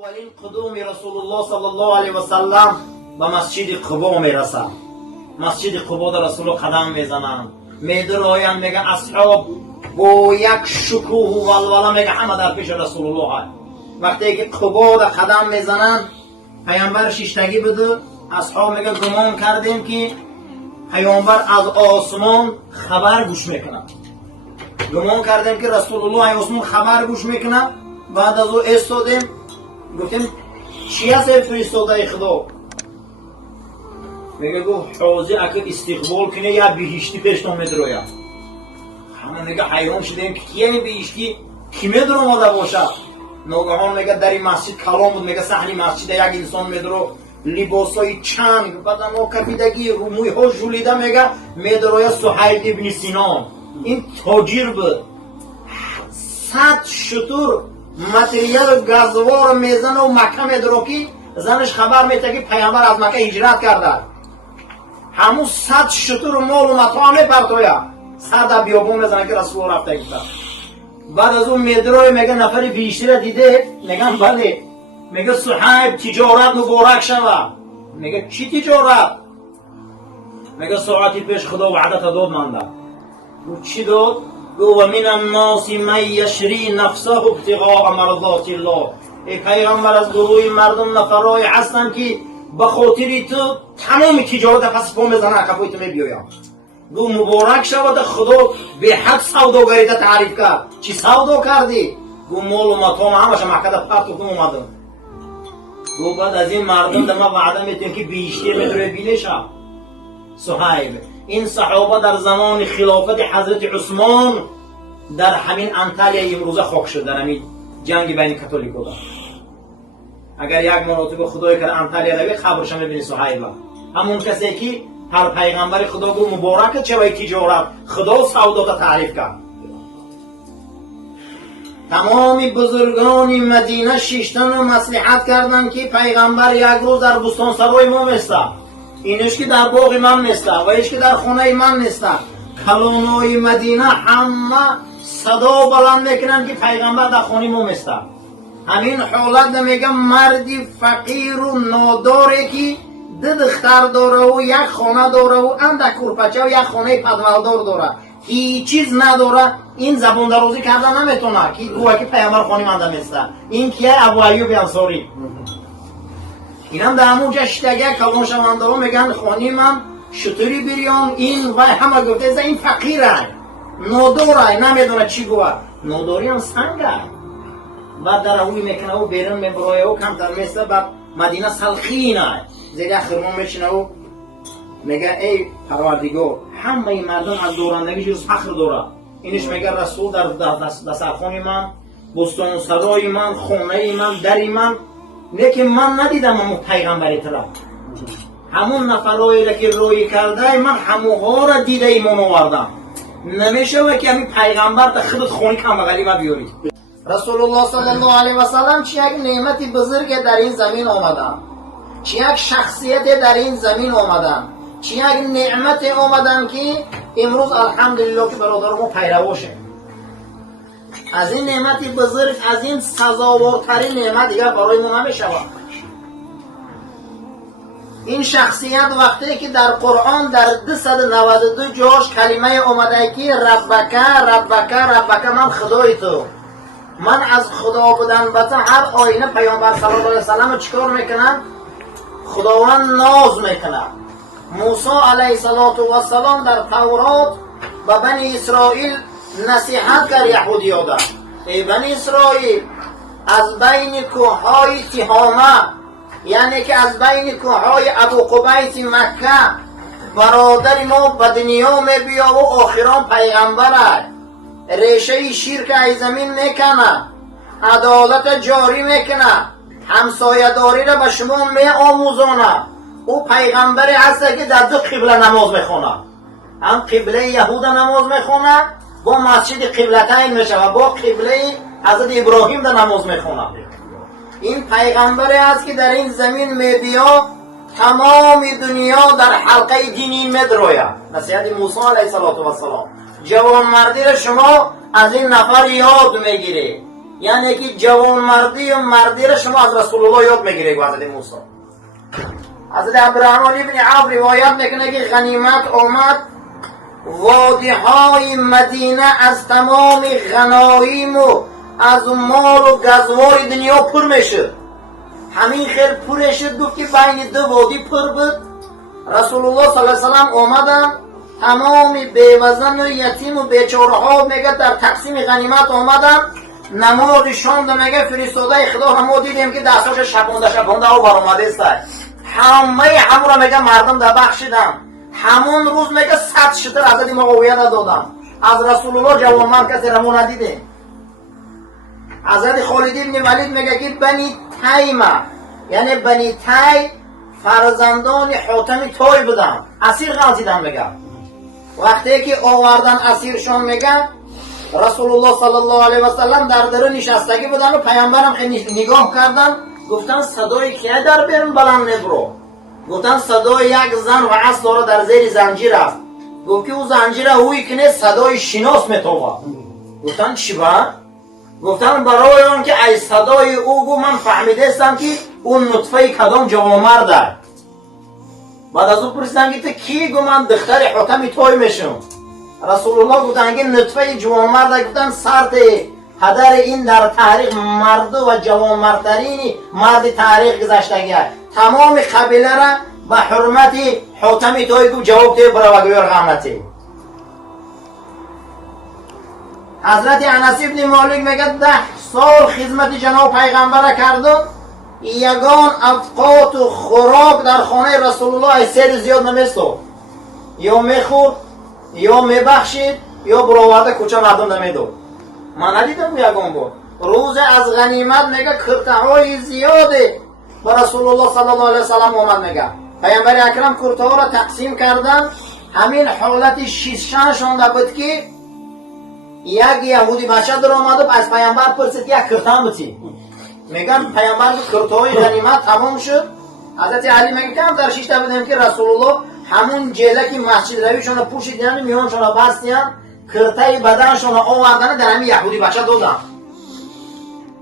اولین قدوم رسول الله صلی الله علیه و سلم به مسجد قبا میرسند. مسجد قبا در رسول قدم میزنند، میدراین، میگه اصحاب با یک شکوه و ولوله، میگه همه در پیش رسول الله. وقتی که قبا در قدم میزنند، پیامبر شیشتگی بده، اصحاب میگه گمان کردیم که پیامبر از آسمان خبر گوش میکنه. گمان کردیم که رسول الله از آسمان خبر گوش میکنه. بعد از او ایستادیم، گفتیم چی هست فرستاده خدا؟ میگه گو حوضی اگه استقبال کنه یا بهشتی پیشتون میدروید. همه میگه حیران شدیم که کیه این بهشتی کی میدرو آمده باشه. ناگهان میگه در این مسجد کلام بود، میگه صحن مسجد یک انسان میدرو، لباسای چنگ، بدن ها کپیدگی، روموی ها ژولیده، میگه میدروید سهیل ابن سینان. این تاجر بود، 100 شتر متریال گازوار میزنه و مکه میدرو که زنش خبر میده که پیامبر از مکه هجرت کرده. همون 100 شتر مال و متاع میپرتوید، سر در بیابون میزنه که رسول الله رفته گفته. بعد از اون میدروی میگه نفر بیشتر را دیده؟ میگن بله. میگه صحیب تجارت مبارک شود. میگه چی تجارت؟ میگه ساعتی پیش خدا وعدت داد منده. او چی داد؟ و من الناس من یشری نفسه ابتغاء مرضات الله. ای پیغمبر، از گروه مردم نفرای هستن که به خاطر تو تمام تجارت پس پا میزنه، کپوی تو میبیایم. گو مبارک شود خدا به حد سوداگری تا تعریف کرد. چی سودا کردی؟ گو مال و متاع همش مکه در پرت کنم اومدم. گو بعد از این مردم در ما وعده میتونیم که بیشتر میدروی بیلشه. صحیب این صحابه در زمان خلافت حضرت عثمان در همین انطالیا امروزه خاک شد، در همین جنگ بین کاتولیکا. اگر یک مرتبه خدای کرد انطالیا روی خبرش میبینی صحیب، همون کسی که هر پیغمبر خدا گو مبارک چه وی تجارت خدا سودا تا تعریف کرد. تمام بزرگان مدینه شیشتن و مصلحت کردن که پیغمبر یک روز در بستانسرای ما میسته، اینش که در باغ من نیسته و اینش که در خونه من نیسته. کلانای مدینه همه صدا بلند میکنن که پیغمبر در خونه ما نیسته. همین حالت میگه مردی فقیر و ناداره که دو دختر داره و یک خانه داره و اندک کورپچه و یک خانه پدولدار داره، هیچ چیز نداره، این زبان درازی کردن نمیتونه که گوه که پیغمبر خانه من نیسته. این کیه؟ ابو ایوب انصاری. اینم در همون جشتگه کلان شونده ها میگن خانی من شطوری بریام، این و همه گفته این فقیره، ناداره، نمیدونه چی گوه. ناداری هم سنگه. بعد در اوی میکنه و بیرون میبرایه و کمتر میسته. بعد مدینه سلخینه، زیر خرمان میشنه و میگه ای پروردگار، همه مردم از دورندگی جز فخر داره. اینش میگه رسول در دسترخوان من، بستان سرای من، خانه من، دری من، لیکن من ندیدم امو پیغمبری طرف. همون نفرایی را که روی کرده من هموها را دیده ایمان آوردم. نمیشه که همین پیغمبر تا خودت خونی کمبغلی ما بیاری. رسول الله صلی الله علیه و سلم چه یک نعمت بزرگ در این زمین آمدن، چه یک شخصیت در این زمین آمدن، چه یک نعمت آمدن که امروز الحمدلله که برادر ما پیرواشه. از این نعمت بزرگ، از این سزاوارترین نعمت دیگر برای ما نمیشود. این شخصیت وقتی که در قرآن در 292 جاش کلمه آمده که ربک ربک ربک، من خدای تو، من از خدا بودن بطه. هر آینه پیامبر صلی الله علیه وسلم چیکار میکنن؟ خداوند ناز میکنه. موسی علیه السلام در تورات به بنی اسرائیل نصیحت کرد یهودی‌ها داشت. ای بنی اسرائیل، از بین کوههای تهامه، یعنی که از بین کوههای ابو قبیس مکه، برادر ما به دنیا میبیا و آخران پیغمبره، ریشه شرک ای زمین میکنه، عدالت جاری میکنه، همسایه‌داری را به شما میآموزانه. او پیغمبری هست که در دو قبله نماز میخونه، هم قبله یهود نماز میخونه، با مسجد قبلتین میشه و با قبله حضرت ابراهیم در نماز میخونه. این پیغمبری است که در این زمین میبیا تمام دنیا در حلقه دینی میدروید. نصیحت موسی علیه السلام، جوان مردی را شما از این نفر یاد میگیری. یعنی که جوانمردی و مردی را شما از رسول الله یاد میگیرید و حضرت موسی. حضرت عبدالرحمن ابن عوف روایت میکنه که غنیمت آمد، وادی های مدینه از تمام غنایم و از مال و گزوار دنیا پر میشد. همین خیلی پر شد، گفت که بین دو وادی پر بود. رسول الله صلی الله علیه و سلم آمدن، تمام بیوزن و یتیم و بیچاره ها میگه در تقسیم غنیمت آمدن، نماز شام میگه فرستاده خدا را ما دیدیم که دستاش شپونده و برآمده است. همه را میگه مردم در بخشیدم. همون روز میگه 100 شتر حضرت معاویه دادم. از رسول الله جوانمرد کسی را ما ندیدیم. حضرت خالد ابن ولید میگه که بنی تیمه، یعنی بنی تی فرزندان حاتم تای بودن، اسیر غلطیدن. میگه وقتی که آوردن اسیرشان، میگه رسول الله صلی الله علیه و سلم در در نشستگی بودن و پیامبرم خیلی نگاه کردن، گفتن صدای کیه در بیرون بلند نبرو؟ گفتن صدای یک زن و عصا داره در زیر زنجیر است. گفت که او زنجیر اوی کنه صدای شناس میتوه. گفتن چی با؟ گفتن برای اون که ای صدای او گو من فهمیدستم که اون نطفه کدام جوانمرده. بعد از او پرسیدن که کی؟ گو من دختر حاتم توی میشم. رسول الله گفتن که نطفه جوانمرده. گفتن سرت هدر این در تاریخ مرد و جوانمردترین مرد تاریخ گذشتگی است. تمام قبیله را به حرمت حاتم توی گو جواب ده برای وگوی رحمتی. حضرت انس ابن مالک میگه 10 سال خدمت جناب پیغمبر کردم، یگان اوقات و خوراک در خانه رسول الله سیر زیاد نمیستو، یا میخورد یا میبخشید یا برآورده کوچه مردم نمیداد. من ندیدم یگان بود. روز از غنیمت میگه کرته های زیاده با رسول الله صلی الله علیه و سلم اومد. میگه پیامبر اکرم کرته ها را تقسیم کردن. همین حالت شیشان شونده بود که یک یهودی بچه در آمد و از پیامبر پرسید یک کرته هم بچی. میگن پیامبر کرته های غنیمت تمام شد. حضرت علی میگه کم در شیشته بودیم که رسول الله همون جیله که مسجد رویشون پوشیدن میانشون بستیان، کرته بدنشون آوردن در همین یهودی بچه دادن.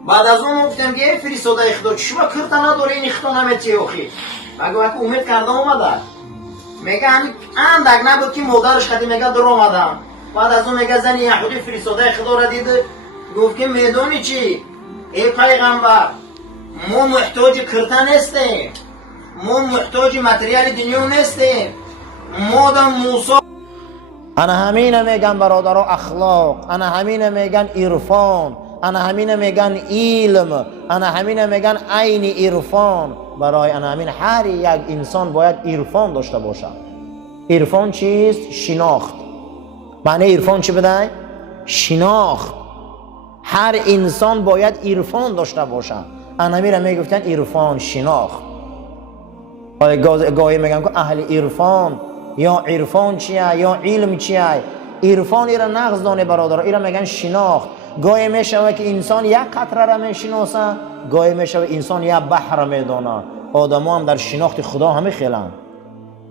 بعد از اون گفتم که فرستاده خدا شما کرته نداره این خدا نمیتی اخی. مگه وقت امید کرده اومده. میگه همین اندک نبود که مادرش خدی میگه در آمدم. بعد از اون میگه زن یهودی فرستاده خدا را دیده، گفت که میدونی چی؟ ای پیغمبر، ما محتاج کرته نیستیم، ما محتاج متریال دنیا نیستیم، ما در موسی. انا همین میگن برادرها اخلاق، انا همین میگن عرفان، انا همین میگن علم، انا همین میگن عین عرفان. برای انا همین هر یک انسان باید عرفان داشته باشه. عرفان چیست؟ شناخت. معنی عرفان چی بده؟ شناخت. هر انسان باید عرفان داشته باشه. انا همین میگفتن عرفان، شناخت. گاهی میگن که اهل عرفان یا عرفان چیه یا علم چیه. عرفان ایره نقض دانه برادر، ایره میگن شناخت. گاهی میشوه که انسان یک قطره را میشناسه، گاهی میشوه انسان یک بحر میدانه. آدم هم در شناخت خدا همه خیلن.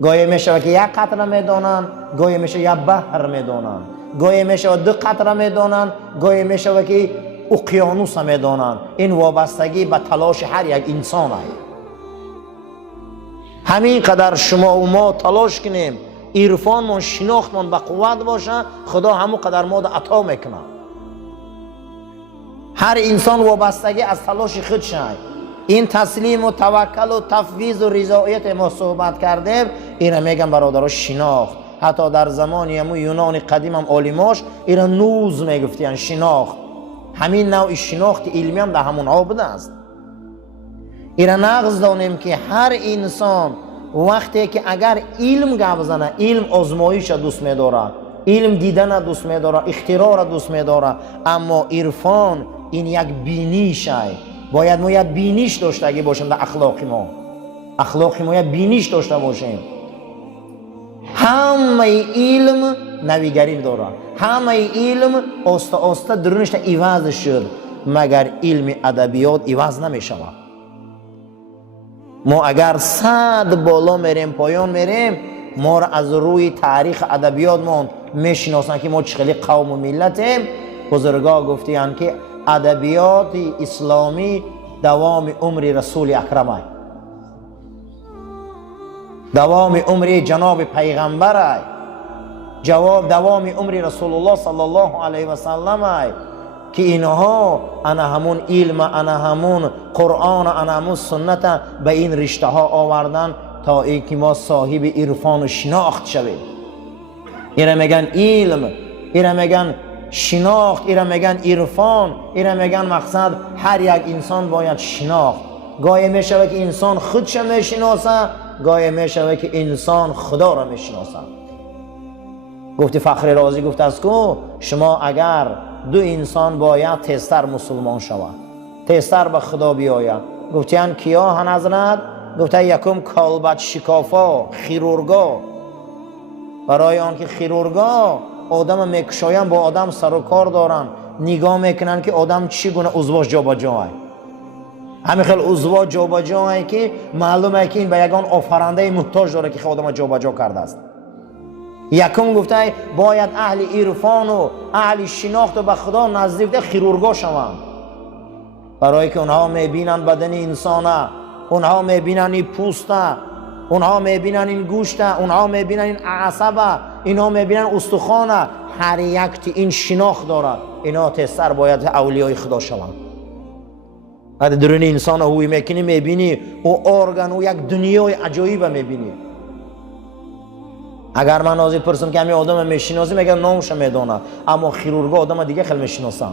گاهی میشوه که یک قطره میدانن، گاهی میشوه یک بحر میدانن، گاهی میشوه 2 قطره میدانن، گاهی میشوه که اقیانوس میدانن. این وابستگی به تلاش هر یک انسان است. همین قدر شما و ما تلاش کنیم عرفان و شناختمان به قوت باشه، خدا همون قدر ما ده عطا میکنه. هر انسان وابستگی از تلاش خود شد. این تسلیم و توکل و تفویض و رضایت ما صحبت کردیم، اینا میگن برادرها شناخت. حتی در زمان یونان قدیم هم عالماش اینا نوز میگفتین شناخت. همین نوع شناخت علمی هم در همون عابد است. اینا نقض دانیم که هر انسان وقتی که اگر علم گپ بزنه، علم آزمایش دوست می‌داره، علم دیدن دوست می‌داره، اختراع را دوست می‌داره، اما عرفان این یک بینیش است. باید ما یک بینیش داشته باشیم در اخلاق ما. اخلاق ما یک بینیش داشته باشیم. همه علم نویگری داره، همه علم آسته آسته درونش عوض شد، مگر علم ادبیات عوض نمی‌شود. ما اگر 100 بالا میریم پایان میریم، ما را از روی تاریخ ادبیات ما میشناسن که ما چخیلی قوم و ملتیم. بزرگا گفتیان که ادبیات اسلامی دوام عمر رسول اکرم ای، دوام عمر جناب پیغمبر ای، دوام عمر رسول الله صلی الله علیه و سلم ای که اینها انا همون علم، انا همون قرآن، انا همون سنت به این رشته ها آوردن تا ای که ما صاحب عرفان و شناخت شویم. اینا میگن علم، اینا میگن شناخت، اینا میگن عرفان، اینا میگن مقصد هر یک انسان باید شناخت. گاهی میشوه که انسان خودش میشناسه، گاهی میشوه که انسان خدا را میشناسه. گفتی فخر رازی گفت است که شما اگر دو انسان باید تیزتر مسلمان شود، تیزتر به خدا بیاید. گفتیان کیا هن حضرت؟ گفته یکم کالبد شکافا، خیرورگا. برای آن که خیرورگا آدم میکشاین با آدم سر و کار دارن، نگاه میکنن که آدم چی گونه عضواش جا به جا ای. همین خیلی عضوا جا به جا ای که معلومه که این به یگان آفرنده محتاج داره که آدم جا به جا کرده است. یکم گفته باید اهل عرفان و اهل شناخت و به خدا نزدیک خیرورگا شوند، برای که اونها میبینن بدن انسانه، اونها میبینن این پوسته، اونها میبینن این گوشته، اونها میبینن این عصبه، اینا میبینن استخوانه. هر یک این شناخت دارد. اینا تیزتر باید اولیای خدا شوند. وقتی درون انسان هوی میکنی میبینی او ارگان و یک دنیای عجایب میبینی. اگر من از پرسم که همین آدم میشناسی میگه نامش میدونه، اما خیرورگا آدم دیگه خیلی میشناسن،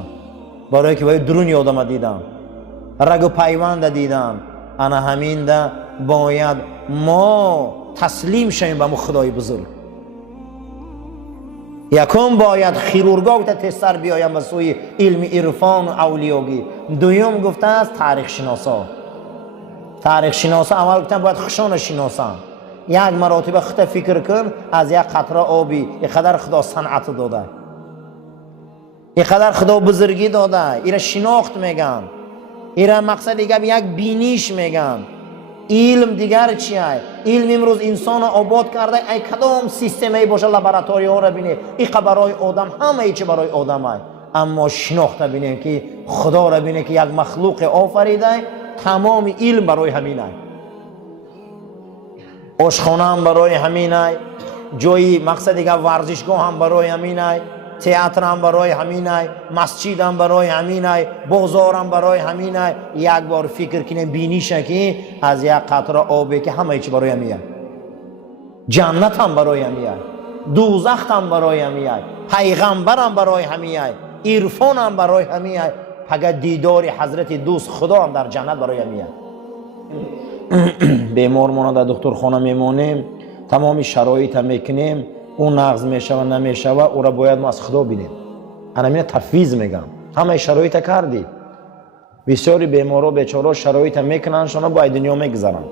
برای که باید درونی آدم دیدن، رگ و پیوند دیدن. انا همین ده باید ما تسلیم شویم به خدای بزرگ. یکم باید خیرورگا گفته تیزتر بیایم به سوی علم عرفان و اولیاگی. دویم گفته است تاریخ شناسا. تاریخ شناسا اول گفتن باید خشان شناسن. یک مراتبه خود فکر کن از یک قطره آبی اینقدر خدا صنعت داده، اینقدر خدا بزرگی داده. ایره شناخت میگن، ایره مقصد دیگه یک بینیش میگن. علم دیگر چیه؟ علم امروز انسان آباد کرده، ای کدام سیستمی باشه لابراتوری ها را بینه، این برای آدم همه ای چه برای آدم های. اما شناخت بینه که خدا را بینه که یک مخلوق آفریده، تمام علم برای همینه. آشخانه هم برای همینه، جایی مقصد دیگه ورزشگاه هم برای همینه، تئاتر هم برای همینه، مسجد هم برای همینه، بازار هم برای همینه. یک بار فکر کنه بینیشه که از یک قطره آبی که همه چی برای همینه. جنت هم برای همینه، دوزخ هم برای همینه، پیغمبر هم برای همینه، عرفان هم برای همینه. فقط دیدار حضرت دوست خدا هم در جنت برای همینه. بیمار ما در دکترخانه میمونیم، تمامی شرایط میکنیم، اون نقض میشه و نمیشه و او را باید ما از خدا بینیم. انا میگم تفویض میگم، همه شرایط کردی. بسیاری بیمارا بیچارا شرایط میکنن، شونا با دنیا میگذرن،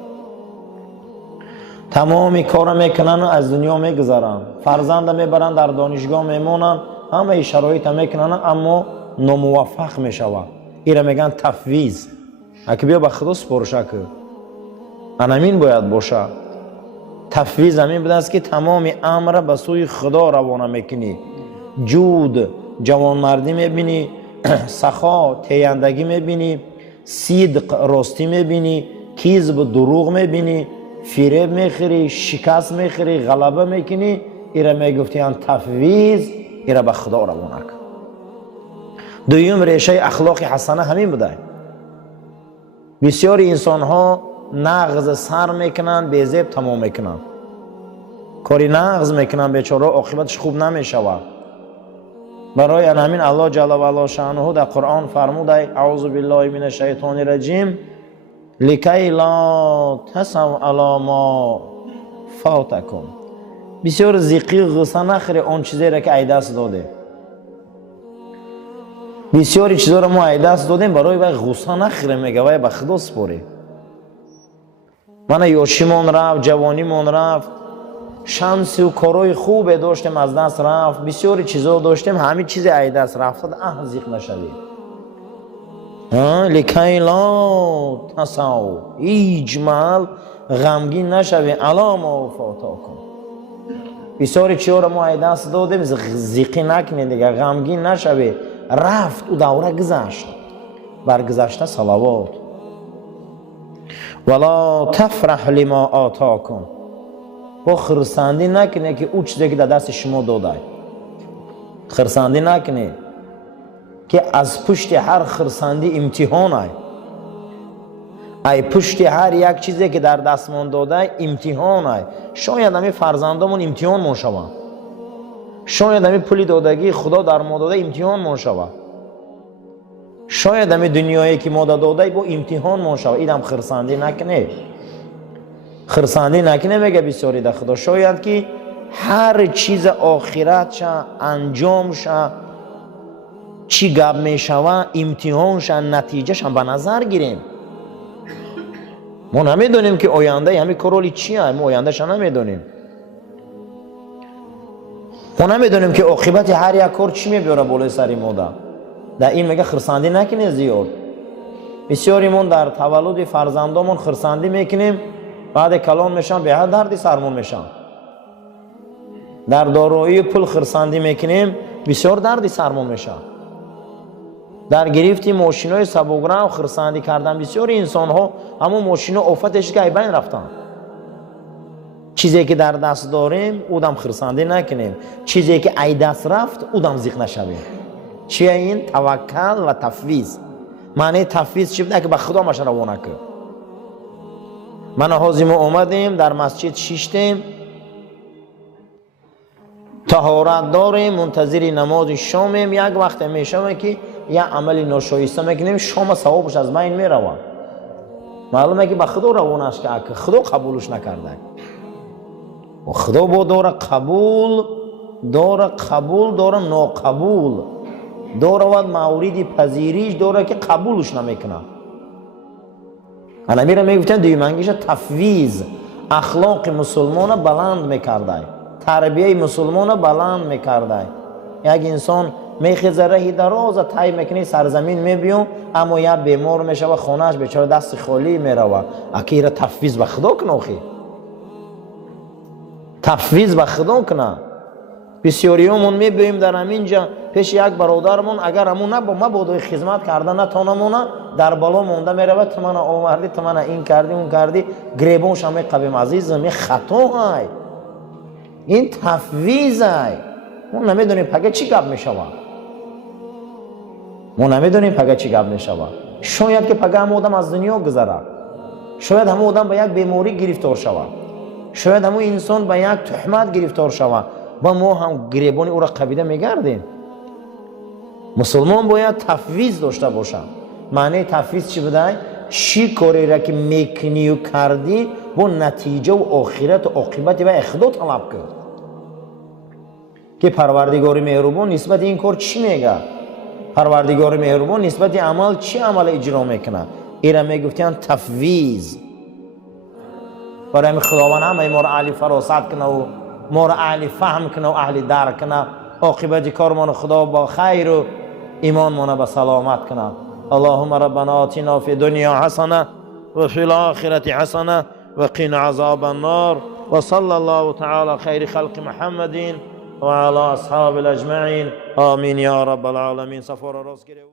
تمامی کارا میکنن و از دنیا میگذرن. فرزند میبرن در دانشگاه میمونن، همه شرایط میکنن اما ناموفق میشوند. اینا میگن تفویض. اگه بیا به خدا سپارش که انامین باید باشه. تفویض همین بوده است که تمام امر به سوی خدا روانه میکنی. جود جوانمردی میبینی، سخا تیندگی میبینی، صدق راستی میبینی، کذب دروغ میبینی، فریب میخوری، شکست میخوری، غلبه میکنی. اینا میگفتیان تفویض، اینا به خدا روانه کن. دویم ریشه اخلاق حسنه همین بوده. بسیاری انسان ها نغز سر میکنن، بیزیب تمام میکنن، کاری نغز میکنن، بیچاره عاقبتش خوب نمیشود. برای همین الله جل و علا شأنه در قرآن فرموده اعوذ بالله من الشیطان الرجیم لکی لا تسوا علی ما فاتکم. بسیار زیقی غصه نخوری اون چیزی را که ای دست داده. بسیاری چیزا را ما ای دست دادیم، برای غصه نخوری، میگه وای به خدا سپاری. من یاشیمون رفت، جوانیمون رفت، شانس و کارهای خوب داشتیم از دست رفت، بسیاری چیزا داشتیم همین چیز ای دست رفت. زیق نشوی. لکی لا تسوا، هیچ محل غمگین نشوی علی ما فاتکم. بسیاری چیزا را ما ای دست دادیم، زیقی نکنی دیگه، غمگین نشوی. رفت او دوره گذشت. برگذشته صلوات. ولا تفرح لما آتاکم. با خرسندی نکنه که او چیزی که در دست شما داده. خرسندی نکنه که از پشت هر خرسندی امتحان ای. ای پشت هر یک چیزی که در دستمان داده امتحان ای. شاید همین فرزندامون امتحان مون شوند. شاید همین پولی دادگی خدا در ما داده امتحان مون شود. شاید همین دنیایی که ما داده با امتحان مون شود. ایدم خرسندی نکنه. خرسندی نکنه میگه بسیاری در خدا. شاید که هر چیز آخرت شه انجام شه چی گپ میشوه امتحان شه نتیجه شه به نظر گیریم. ما نمیدونیم که آینده همین کرولی چیه. ما آینده شه نمیدونیم. ما نمیدونیم که عاقبت هر یک کار چی میبره بالای سر ما در این میگه خرسندی نکنه زیاد. بسیاری من در تولد فرزندامون خرسندی میکنیم بعد کلان میشن به هر دردی سرمون میشن. در دارایی پول خرسندی میکنیم بسیار دردی سرمون میشن. در گرفتی ماشینای سبک‌رو خرسندی کردن بسیاری انسان ها همون ماشینا آفتش که بین رفتن. چیزی که در دست داریم اودم خرسندی نکنیم. چیزی که ای دست رفت اودم زیق نشویم. چیه این؟ توکل و تفویض. معنی تفویض چی بوده؟ که به خدا ماش روانه کرد. من حاضیم اومدیم در مسجد شیشتیم طهارت داریم منتظر نماز شامیم. یک وقت میشم که یک عمل ناشایسته میکنیم شام ثوابش از بین میروه. معلومه که به خدا روانش که خدا قبولش نکرده و خدا با داره قبول داره ناقبول داره و موردی پذیریش داره که قبولش نمیکنه. انا میره میگفتن دیمانگیش تفویض اخلاق مسلمان بلند میکرده. تربیه مسلمان بلند میکرده. یک انسان میخیزه رهی دراز تای میکنی سرزمین میبیون اما یا بیمار میشه و خونهش بیچاره دست خالی میروه. اکی را تفویض به خدا کنه. تفویض به خدا کنه. بسیاریامون میبینیم در همینجا پیش یک برادرمون اگر همون مبادا خدمت کرده نتونمونه در بالا مونده میروه تو من آوردی تو من این کردی اون کردی گریبونش همه قبیم عزیزم این خطا های. این تفویض های. ما نمیدونیم پگه چی گپ میشوه. ما نمیدونیم پگه چی گپ میشوه. شاید که پگه هم آدم از دنیا گذره. شاید هم آدم به یک بیماری گرفتار شود. شاید هم انسان به یک تهمت گرفتار شود و ما هم گریبانی او را قبیده میگردیم. مسلمان باید تفویض داشته باشه. معنی تفویض چی بوده؟ چی کاری را که میکنی و کردی با نتیجه و آخرت و عاقبت و خدا طلب کرد. که پروردگار مهربان نسبت این کار چی میگه؟ پروردگار مهربان نسبت عمل چی عمل اجرا میکنه؟ اینا میگفتن تفویض. برای همین خداوند همه ما را اهل فراست کنه و ما را اهل فهم کنه و اهل درک کنه. عاقبت کارمان خدا با خیر و ایمان ما به سلامت کنه. اللهم ربنا آتنا فی دنیا حسنه و فی الاخره حسنه و قنا عذاب النار و صلی الله تعالی خیر خلق محمد و علی اصحاب الاجمعین. آمین یا رب العالمین. سفر راست گیره.